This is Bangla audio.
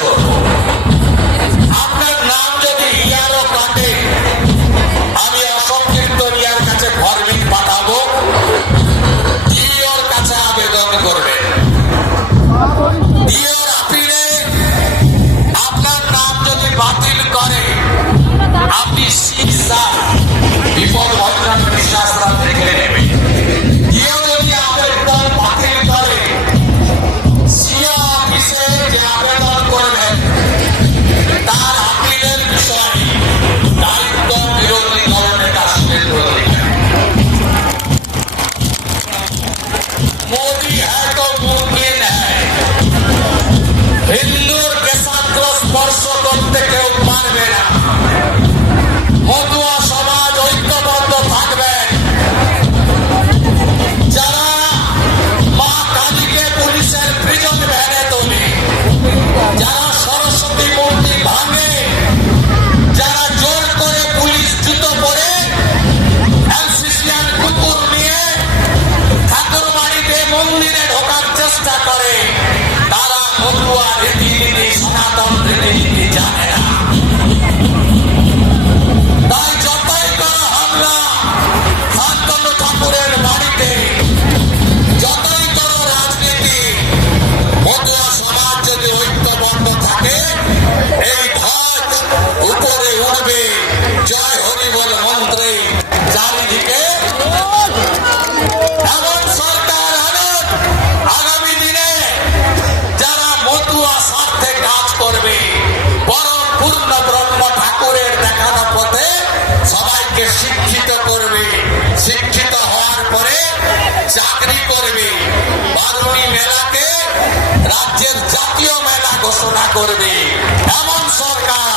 করব। আপনার নাম যদি ইয়ারও কাটে, আমি অসংকীর্তনিয়ার কাছে ফরমিট পাঠাবো, ডিওর কাছে আবেদন করবেন। ডিওর আপিলে আপনার নাম যদি বাতিল করে, আপনি শিক্ষা বিপদ ভদ্রান বিশ্বাসরা দেখে নেবেন। ডিও যদি আবেদন বাতিল করে, সিও অফিসে যে আবেদন করবেন তার আপিলের বিষয়ে দায়িত্ব বিরোধী দলনেতা শুভেন্দু অধিকারী। मोदी है तो मुमकिन है, হিন্দুর কেশাগ্র স্পর্শ করতে কেউ পারবে না। মতুয়া সমাজ ঐক্যবদ্ধ থাকবেন। যারা মা কালীকে পুলিশের প্রিজন ভ্যানে তোলে, যারা সরস্বতী মূর্তি ভাঙে, যারা জোর করে পুলিশ জুতো পরে অ্যালসিসিয়ান কুকুর নিয়ে ঠাকুর বাড়িতে মন্দিরে ঢোকার চেষ্টা করে, তারা মতুয়া রীতিনীতি সনাতন রীতিনীতি জানে না। তাই যতই করো হামলা শান্তনু ঠাকুরের বাড়িতে, যতই করো রাজনীতি, মতুয়া সমাজ যদি ঐক্যবদ্ধ থাকে, এই ধ্বজ উপরে উঠবে জয় হরি বল মন্ত্রে চারিদিকে। এমন সরকার আনুন আগামী দিনে যারা মতুয়া স্বার্থে কাজ করবে, বরং পূর্ণ ব্রহ্ম ঠাকুরের দেখানো পথে সবাইকে শিক্ষিত করবে, শিক্ষিত হওয়ার পরে চাকরি করবে, বারুণী মেলাকে রাজ্যের জাতীয় মেলা ঘোষণা করবে। এমন সরকার